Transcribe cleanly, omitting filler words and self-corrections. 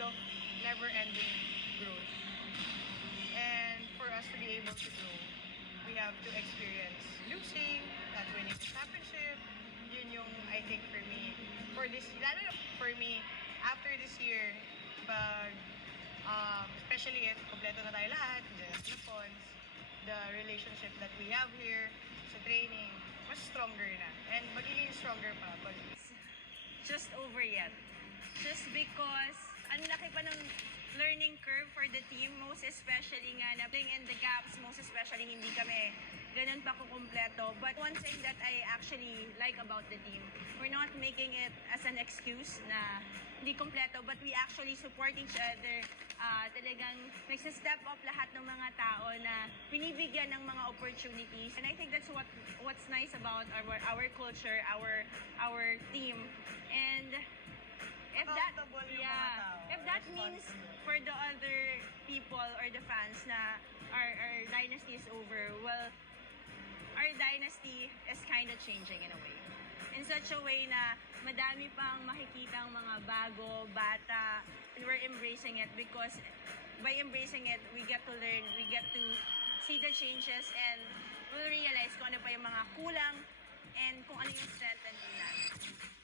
of never-ending growth. And for us to be able to grow, we have to experience losing, not winning the championship. Yun yung, I think, for me, for this, lalo na for me, after this year, pag, especially if kompleto na tayo lahat, the funds, the relationship that we have here sa training, mas stronger na. And magiging stronger pa pag just over yet. Just because ang laki pa ng learning curve for the team, most especially nga na filling in the gaps, most especially hindi kami ganun pa kukumpleto. But one thing that I actually like about the team, we're not making it as an excuse na hindi kumpleto, but we actually support each other. Talagang nagsa-step up lahat ng mga tao na binibigyan ng mga opportunities. And I think that's what's nice about our culture, our team. And if that means for the other people or the fans na our dynasty is over, well, our dynasty is kind of changing in a way. In such a way na madami pang makikitang mga bago, bata, and we're embracing it because by embracing it, we get to learn, we get to see the changes, and we'll realize kung ano pa yung mga kulang and kung ano yung strength natin.